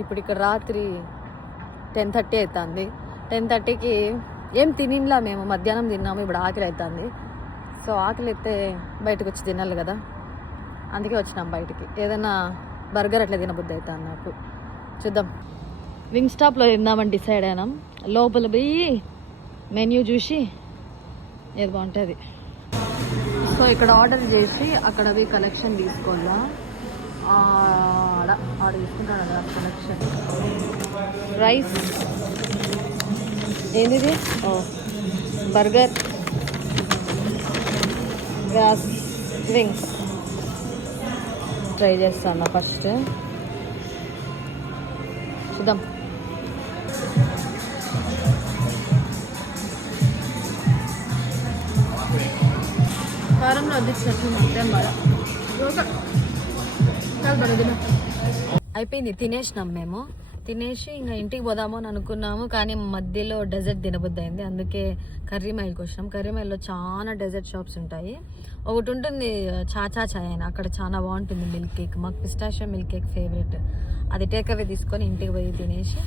ఇప్పుడు ఇక్కడ రాత్రి 10:30 అవుతుంది. 10:30కి ఏం తినిలా మేము, మధ్యాహ్నం తిన్నాము. ఇప్పుడు ఆకలి అవుతుంది. సో ఆకలి అయితే బయటకు వచ్చి తినాలి కదా, అందుకే వచ్చినాం బయటికి. ఏదైనా బర్గర్ అట్లా తినబుద్ధి అవుతుంది నాకు. చూద్దాం. వింగ్ స్టాప్లో తిందామని డిసైడ్ అయినాం. లోపల పోయి మెన్యూ చూసి ఏది బాగుంటుంది. సో ఇక్కడ ఆర్డర్ చేసి అక్కడ పోయి కలెక్షన్ తీసుకోవాలా. ఆడ తీసుకుంటాను కదా కలెక్షన్. రైస్ ఏంది, బర్గర్, గ్యాస్, వింగ్స్ ట్రై చేస్తాను ఫస్ట్. చూద్దాం. కారంలో వద్దిచ్చినట్టు మొత్తం బాగా అయిపోయింది. తినేసినాం మేము. తినేసి ఇంకా ఇంటికి పోదాము అని అనుకున్నాము, కానీ మధ్యలో డెజర్ట్ తినబుద్ధి అయింది. అందుకే కర్రీ మైల్కి వచ్చినాం. కర్రీ మైల్లో చాలా డెజర్ట్ షాప్స్ ఉంటాయి. ఒకటి ఉంటుంది చాచా చాయ్ అని, అక్కడ చాలా బాగుంటుంది మిల్క్ కేక్. మాకు పిస్టాషియో మిల్క్ కేక్ ఫేవరెట్. అది టేక్ అవే తీసుకొని ఇంటికి పోయి తినేసి